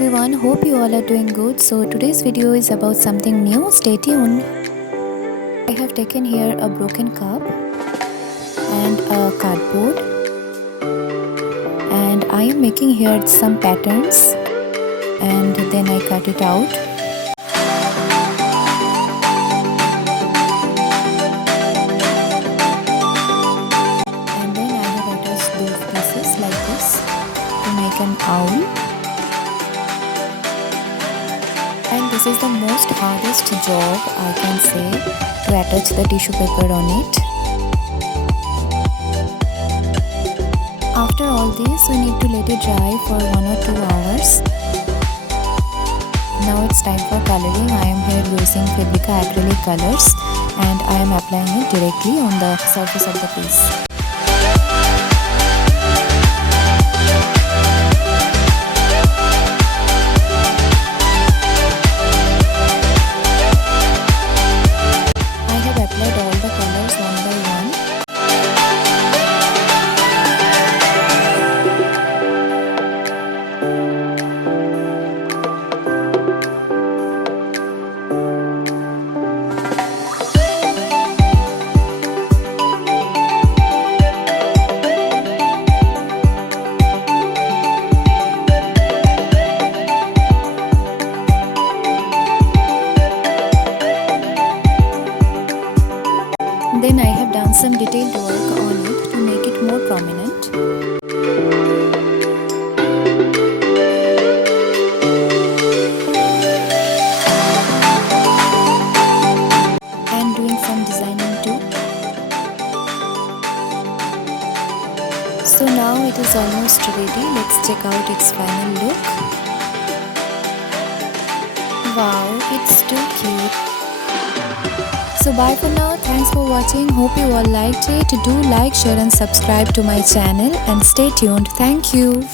everyone, hope you all are doing good. So today's video is about something new. Stay tuned. I have taken here a broken cup and a cardboard, and I am making here some patterns and then I cut it out. And then I have attached those pieces like this to make an owl. And this is the most hardest job, I can say, to attach the tissue paper on it. After all this, we need to let it dry for 1 or 2 hours. Now it's time for coloring. I am here using Fabrica acrylic colors and I am applying it directly on the surface of the piece. Then I have done some detailed work on it to make it more prominent. And doing some designing too. So now it is almost ready. Let's check out its final look. Wow, it's too cute. So bye for now. Thanks for watching. Hope you all liked it. Do like, share and subscribe to my channel and stay tuned. Thank you.